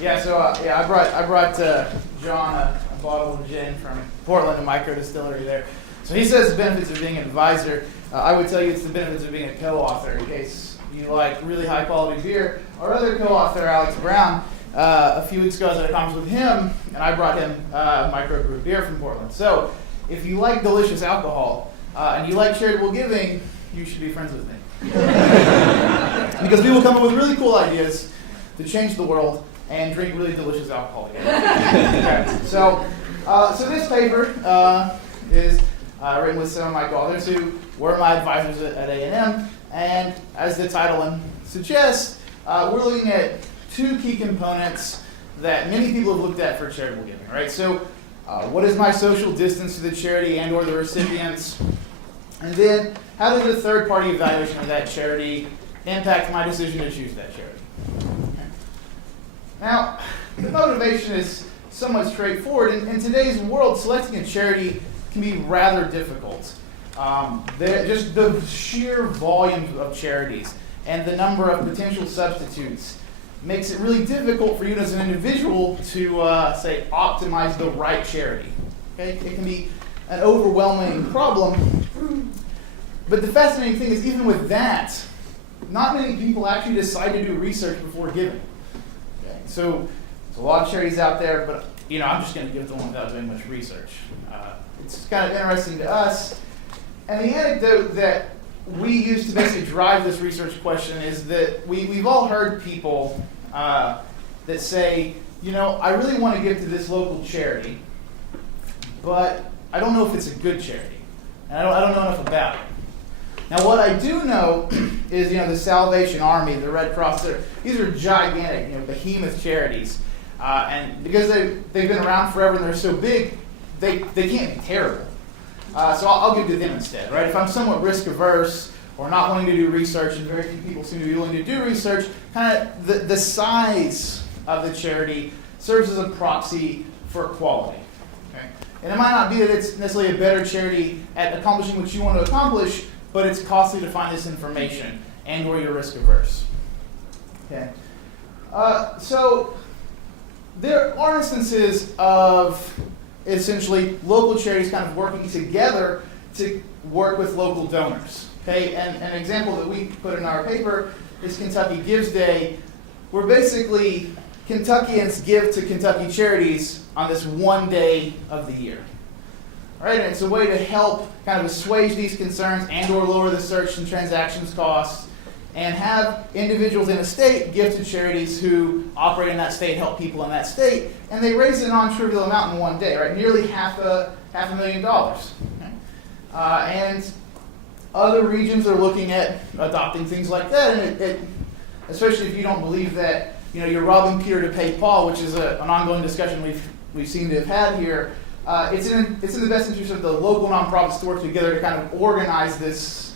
I brought John a bottle of gin from Portland, a micro distillery there. So he says the benefits of being an advisor. I would tell you it's the benefits of being a co-author, in case you like really high quality beer. Our other co-author, Alex Brown, a few weeks ago I was at a conference with him, and I brought him a microbrew beer from Portland. So if you like delicious alcohol and you like charitable giving, you should be friends with me. Because we will come up with really cool ideas to change the world and drink really delicious alcohol together. Okay. So this paper is written with some of my co-authors who were my advisors at A&M, and as the title suggests, we're looking at two key components that many people have looked at for charitable giving, right? So what is my social distance to the charity and or the recipients? And then how does the third-party evaluation of that charity impact my decision to choose that charity? Okay. Now, the motivation is somewhat straightforward. In today's world, selecting a charity can be rather difficult. Just the sheer volume of charities and the number of potential substitutes makes it really difficult for you as an individual to, say, optimize the right charity. Okay? It can be an overwhelming problem. But the fascinating thing is, even with that, not many people actually decide to do research before giving. Okay? So there's a lot of charities out there, but I'm just going to give to one without doing much research. It's kind of interesting to us. And the anecdote that we use to basically drive this research question is that we've all heard people that say, I really want to give to this local charity, but I don't know if it's a good charity, and I don't know enough about it. Now, what I do know is, the Salvation Army, the Red Cross, these are gigantic, behemoth charities, and because they've been around forever and they're so big, they can't be terrible. So I'll give to them instead, right? If I'm somewhat risk averse or not wanting to do research, and very few people seem to be willing to do research, kind of the size of the charity serves as a proxy for quality. Okay? And it might not be that it's necessarily a better charity at accomplishing what you want to accomplish, but it's costly to find this information and or you're risk averse. Okay. So there are instances of essentially local charities kind of working together to work with local donors. Okay, and an example that we put in our paper is Kentucky Gives Day, where basically Kentuckians give to Kentucky charities on this one day of the year. All right, and it's a way to help kind of assuage these concerns and or lower the search and transactions costs, and have individuals in a state give to charities who operate in that state, help people in that state, and they raise a non-trivial amount in one day, right? Nearly $500,000. Okay? And other regions are looking at adopting things like that, and it especially if you don't believe that you're robbing Peter to pay Paul, which is an ongoing discussion we've seemed to have had here. It's in the best interest of the local nonprofits to work together to kind of organize this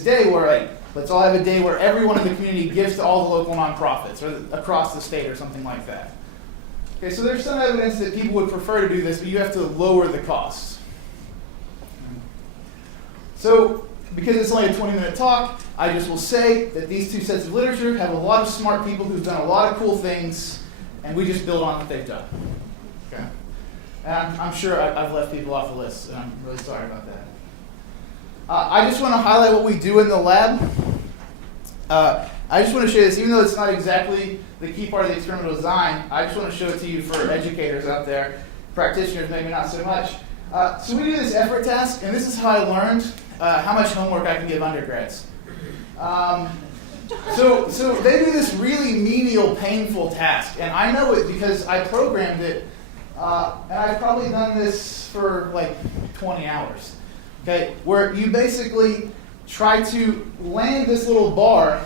day where let's all have a day where everyone in the community gives to all the local nonprofits or across the state or something like that. Okay, so there's some evidence that people would prefer to do this, but you have to lower the costs. So because it's only a 20-minute talk, I just will say that these two sets of literature have a lot of smart people who've done a lot of cool things, and we just build on what they've done. Okay? And I'm sure I've left people off the list, and I'm really sorry about that. I just want to highlight what we do in the lab. I just want to show you this, even though it's not exactly the key part of the experimental design, I just want to show it to you for educators out there, practitioners maybe not so much. So we do this effort task, and this is how I learned how much homework I can give undergrads. So they do this really menial, painful task, and I know it because I programmed it, and I've probably done this for like 20 hours. Okay, where you basically try to land this little bar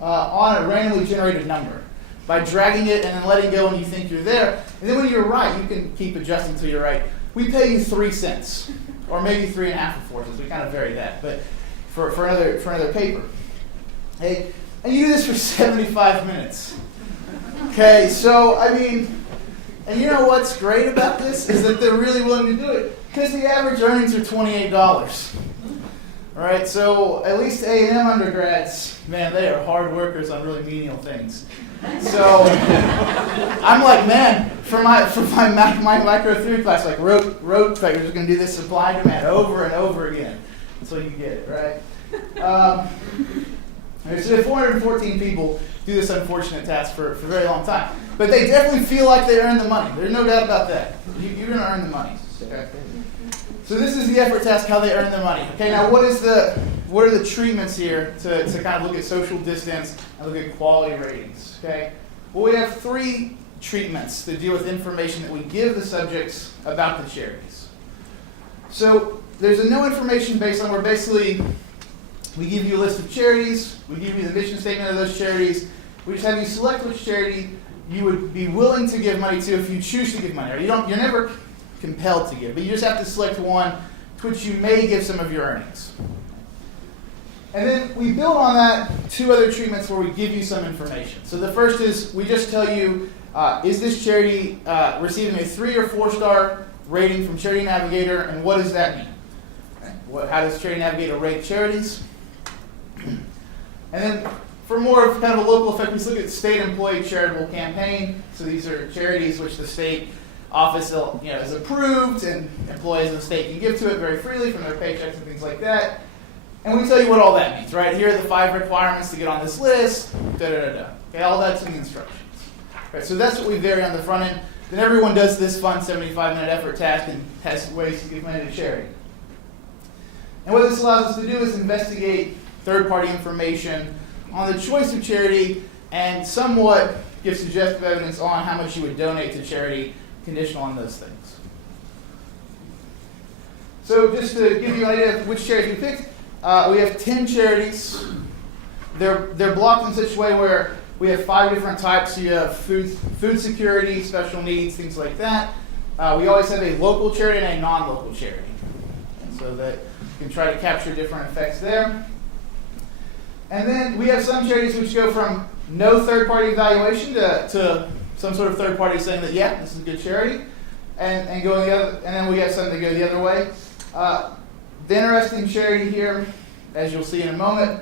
on a randomly generated number by dragging it and then letting go when you think you're there. And then when you're right, you can keep adjusting until you're right. We pay you 3 cents, or maybe 3.5 or 4 cents. We kind of vary that, but for another paper. Okay, and you do this for 75 minutes. Okay, so and you know what's great about this is that they're really willing to do it. Because the average earnings are $28. All right, so at least A&M undergrads, man, they are hard workers on really menial things. So I'm like, man, for my micro theory class, like rote like we're just going to do this supply and demand over and over again until you get it, right? So 414 people do this unfortunate task for a very long time. But they definitely feel like they earn the money. There's no doubt about that. You're going to earn the money. Okay? So this is the effort task, how they earn the money. Okay, now what are the treatments here to kind of look at social distance and look at quality ratings? Okay? Well, we have 3 treatments to deal with information that we give the subjects about the charities. So there's a no information baseline where basically we give you a list of charities, we give you the mission statement of those charities, we just have you select which charity you would be willing to give money to if you choose to give money. You're never compelled to give, but you just have to select one to which you may give some of your earnings. And then we build on that 2 other treatments where we give you some information. So the first is we just tell you, is this charity receiving a 3 or 4-star rating from Charity Navigator, and what does that mean? Okay. How does Charity Navigator rate charities? And then for more of kind of a local effect, we look at state employee charitable campaign. So these are charities which the state office is approved, and employees of the state can give to it very freely from their paychecks and things like that. And we tell you what all that means, right? Here are the 5 requirements to get on this list, da-da-da-da. Okay, all that's in the instructions. Right, so that's what we vary on the front end. Then everyone does this fun 75-minute effort task and has ways to give money to charity. And what this allows us to do is investigate third-party information on the choice of charity and somewhat give suggestive evidence on how much you would donate to charity, conditional on those things. So just to give you an idea of which charities we picked, we have 10 charities. They're blocked in such a way where we have 5 different types. You have food security, special needs, things like that. We always have a local charity and a non-local charity, and so that you can try to capture different effects there. And then we have some charities which go from no third-party evaluation to some sort of third party saying that, yeah, this is a good charity, and going the other, and then we have some that go the other way. The interesting charity here, as you'll see in a moment,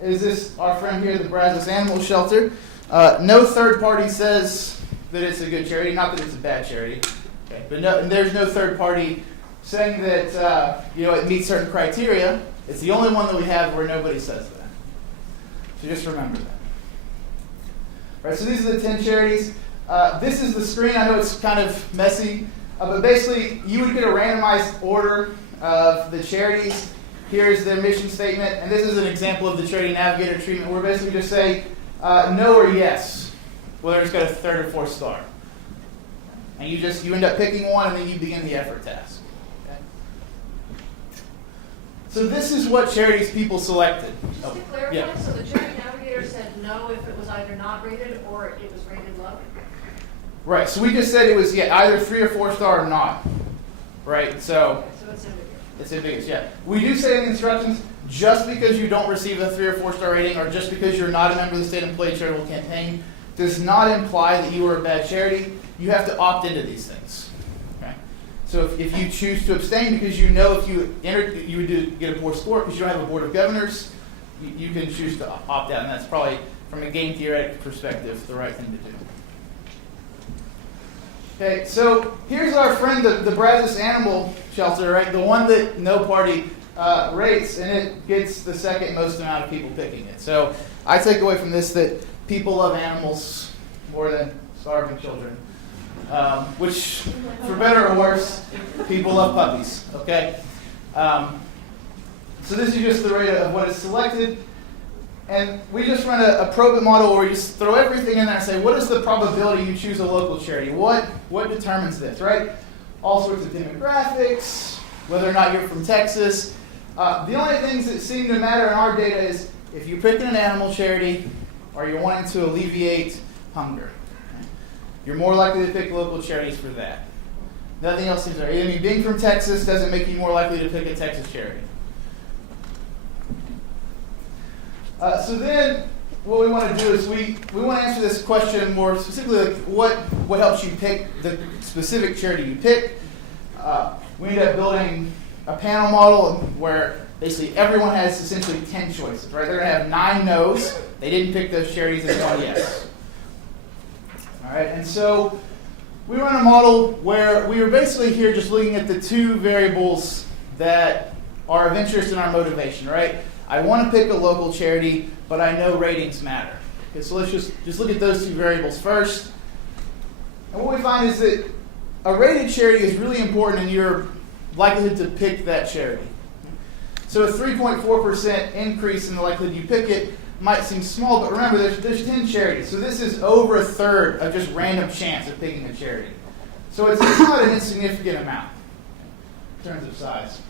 is this, our friend here, the Brazos Animal Shelter. No third party says that it's a good charity, not that it's a bad charity, okay, but there's no third party saying that it meets certain criteria. It's the only one that we have where nobody says that. So just remember that. All right, so these are the 10 charities. This is the screen. I know it's kind of messy, but basically you would get a randomized order of the charities. Here's their mission statement, and this is an example of the Charity Navigator treatment where basically just say no or yes, whether it's got a 3rd or 4th star. And you end up picking one, and then you begin the effort task. Okay? So this is what charities people selected. Just to clarify, so the Charity Navigator said no if it was either not rated or it was rated low? Right, so we just said it was either 3 or 4 star or not. Right, so it's ambiguous. It's ambiguous, yeah. We do say in the instructions, just because you don't receive a 3 or 4 star rating, or just because you're not a member of the state employee charitable campaign, does not imply that you are a bad charity. You have to opt into these things. Okay? So if you choose to abstain because you know if you enter, you would get a poor score because you don't have a board of governors, you can choose to opt out, and that's probably, from a game theoretic perspective, the right thing to do. Okay, so here's our friend, the Brazos Animal Shelter, right? The one that no party rates, and it gets the 2nd most amount of people picking it. So I take away from this that people love animals more than starving children, which, for better or worse, people love puppies. Okay, so this is just the rate of what is selected. And we just run a probit model where we just throw everything in there and say, what is the probability you choose a local charity? What determines this, right? All sorts of demographics, whether or not you're from Texas. The only things that seem to matter in our data is if you're picking an animal charity or you're wanting to alleviate hunger. Okay? You're more likely to pick local charities for that. Nothing else seems to matter. I mean, being from Texas doesn't make you more likely to pick a Texas charity. So then what we want to do is we want to answer this question more specifically, like what helps you pick the specific charity you pick. We end up building a panel model where basically everyone has essentially 10 choices, right? They're going to have 9 no's. They didn't pick those charities and 1 yes. right? And so we run a model where we are basically here just looking at the two variables that are of interest in our motivation, right? I want to pick a local charity, but I know ratings matter. Okay, so let's just look at those two variables first. And what we find is that a rated charity is really important in your likelihood to pick that charity. So a 3.4% increase in the likelihood you pick it might seem small, but remember there's 10 charities. So this is over a third of just random chance of picking a charity. So it's not an insignificant amount in terms of size.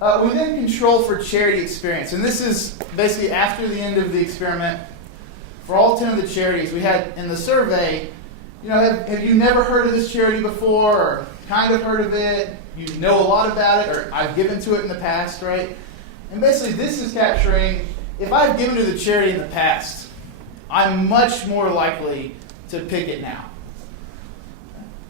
We then control for charity experience. And this is basically after the end of the experiment. For all 10 of the charities we had in the survey, have you never heard of this charity before, or kind of heard of it? You know a lot about it, or I've given to it in the past, right? And basically this is capturing, if I've given to the charity in the past, I'm much more likely to pick it now.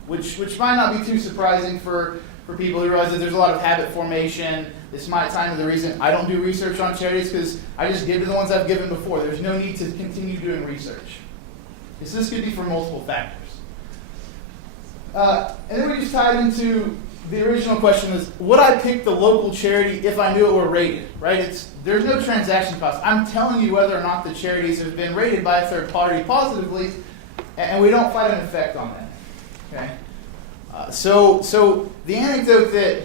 Which might not be too surprising for people who realize that there's a lot of habit formation. This might tie into the reason I don't do research on charities, because I just give to the ones I've given before. There's no need to continue doing research. So this could be for multiple factors. And then we just tied into the original question is, would I pick the local charity if I knew it were rated, right? There's no transaction cost. I'm telling you whether or not the charities have been rated by a third party positively, and we don't find an effect on that, okay? So the anecdote that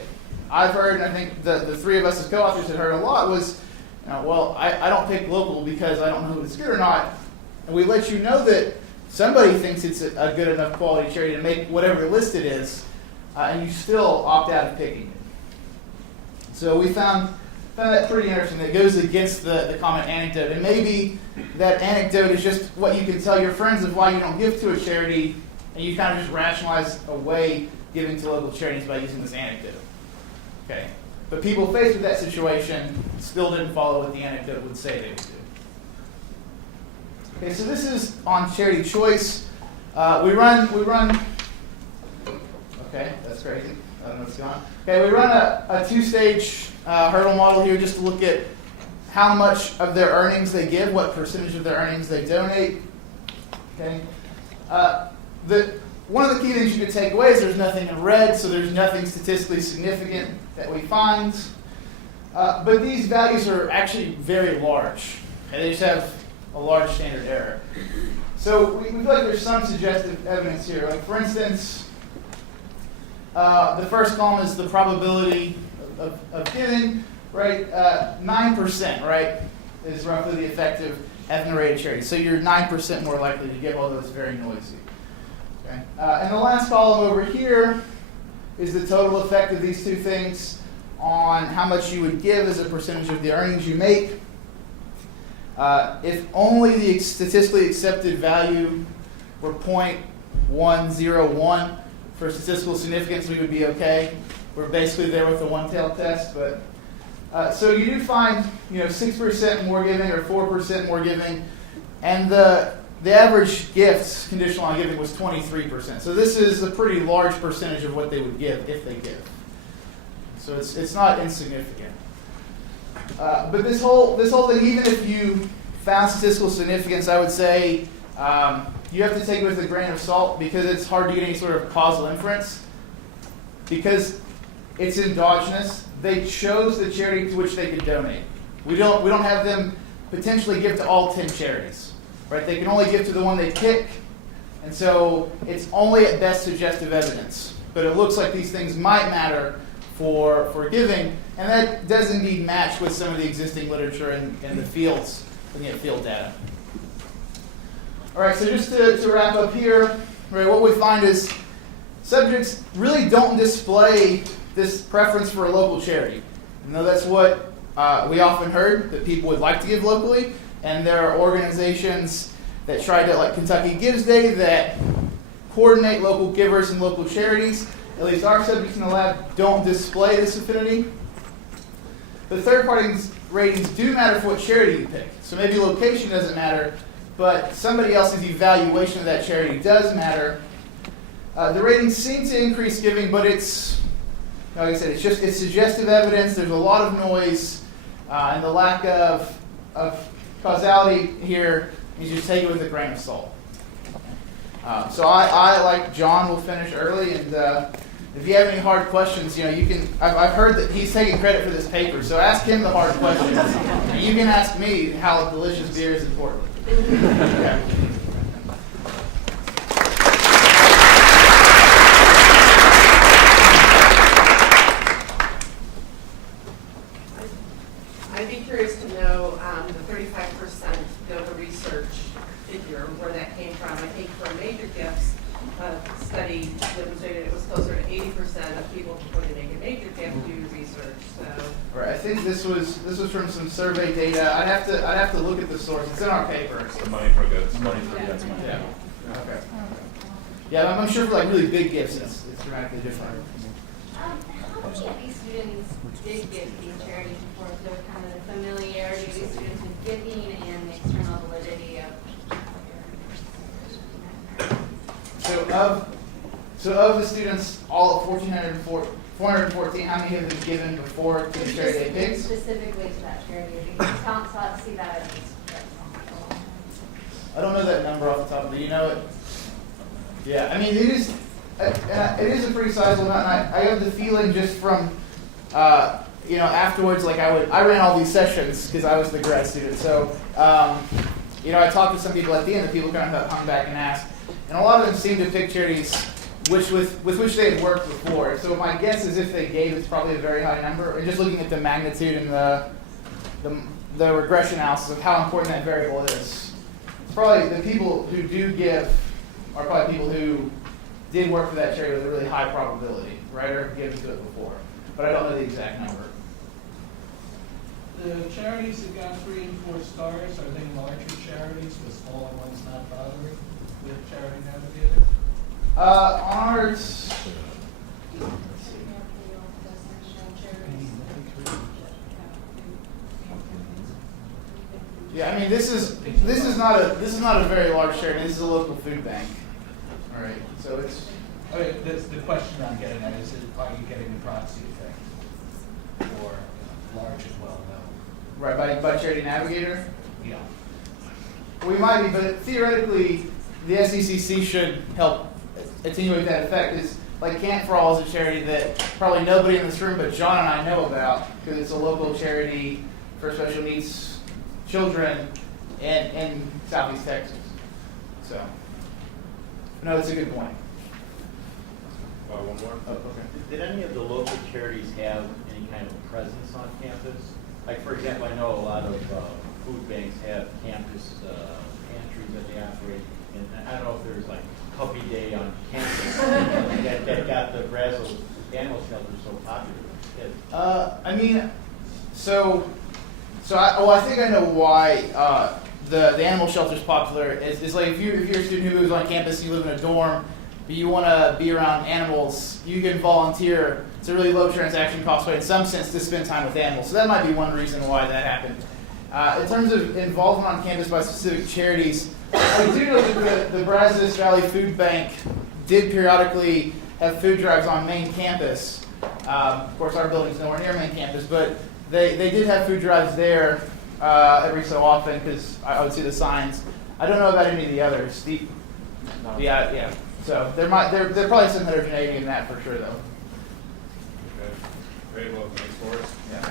I've heard, and I think the three of us as co-authors had heard a lot, was, I don't pick local because I don't know if it's good or not. And we let you know that somebody thinks it's a good enough quality charity to make whatever list it is, and you still opt out of picking it. So we found that pretty interesting. That goes against the common anecdote. And maybe that anecdote is just what you can tell your friends of why you don't give to a charity, and you kind of just rationalize away giving to local charities by using this anecdote. Okay. But people faced with that situation still didn't follow what the anecdote would say they would do. Okay, so this is on charity choice. We run. Okay, that's crazy. I don't know what's going on. Okay, we run a two-stage hurdle model here just to look at how much of their earnings they give, what percentage of their earnings they donate. Okay. One of the key things you could take away is there's nothing in red, so there's nothing statistically significant that we find. But these values are actually very large. Okay, they just have a large standard error. So we feel like there's some suggestive evidence here. Like for instance, the first column is the probability of giving, right? 9%, right, is roughly the effect of having a rated charity. So you're 9% more likely to give, although it's very noisy. Okay. And the last column over here is the total effect of these two things on how much you would give as a percentage of the earnings you make. If only the statistically accepted value were 0.101 for statistical significance, we would be okay. We're basically there with the one-tailed test, but so you do find 6% more giving or 4% more giving, and the average gifts conditional on giving was 23%. So this is a pretty large percentage of what they would give if they give. So it's not insignificant. But this whole thing, even if you found statistical significance, I would say you have to take it with a grain of salt, because it's hard to get any sort of causal inference. Because it's endogenous, they chose the charity to which they could donate. We don't have them potentially give to all 10 charities, right? They can only give to the one they pick, and so it's only at best suggestive evidence. But it looks like these things might matter for giving, and that does indeed match with some of the existing literature in the fields, looking at field data. All right, so just to wrap up here, right, what we find is subjects really don't display this preference for a local charity. You know, that's what we often heard, that people would like to give locally, and there are organizations that try to, like Kentucky Gives Day, that coordinate local givers and local charities. At least our subjects in the lab don't display this affinity. The third-party ratings do matter for what charity you pick. So maybe location doesn't matter, but somebody else's evaluation of that charity does matter. The ratings seem to increase giving, but it's, like I said, it's suggestive evidence. There's a lot of noise, and the lack of causality here, you just take it with a grain of salt. So I, like John, will finish early, and if you have any hard questions, you can. I've heard that he's taking credit for this paper, so ask him the hard questions. You can ask me how delicious beer is in Portland. Okay. I'd be curious to know the 35% Dover research figure, where that came from. I think for major gifts, study demonstrated it was closer to 80% of people who would make a major gift do research. So, Right. I think this was from some survey data. I'd have to look at the source. It's in our paper. The money for goods. Money for goods. Yeah. Okay. Yeah, I'm sure for like really big gifts, it's dramatically different. How many of these students did give these charities before? So kind of the familiarity of these students with giving and the external validity of So of the students, all of 414, how many have been given before to the Charity Day Pigs? specifically to that charity, because council see that as I don't know that number off the top, but you know it. Yeah, I mean it is a pretty sizable amount. And I have the feeling just from afterwards, like I ran all these sessions because I was the grad student. So I talked to some people at the end. The people kind of hung back and asked, and a lot of them seemed to pick charities with which they had worked before. So my guess is if they gave, it's probably a very high number. And just looking at the magnitude and the regression analysis of how important that variable is, it's probably the people who do give are probably people who did work for that charity with a really high probability, right, or have given to it before. But I don't know the exact number. The charities that got 3 and 4 stars, are they larger charities with smaller ones not bothering with Charity Navigator? Ours. Yeah, I mean this is not a very large charity. This is a local food bank. All right, so it's. Okay, that's the question I'm getting at is, are you getting the proxy effect or large as well? No. Right, by Charity Navigator. Yeah. We might be, but theoretically, the SECC should help attenuate that effect. Is like Camp for All is a charity that probably nobody in this room but John and I know about because it's a local charity for special needs children in Southeast Texas. So, no, that's a good point. One more. Oh, okay. Did any of the local charities have any kind of presence on campus? Like, for example, I know a lot of food banks have campus pantries that they operate, and I don't know if there's like Puppy Day on campus that got the Brazos animal shelter so popular with kids. I mean, I think I know why the animal shelter is popular. Is like if you're a student who moves on campus and you live in a dorm, but you want to be around animals, you can volunteer. It's a really low transaction cost way in some sense to spend time with animals. So that might be one reason why that happened. In terms of involvement on campus by specific charities, I do know that the Brazos Valley Food Bank did periodically have food drives on main campus. Of course, our building's nowhere near main campus, but they did have food drives there every so often because I would see the signs. I don't know about any of the others. Yeah. So there probably some heterogeneity in that for sure, though. Okay. Great. Well, thanks, Forrest. Yeah.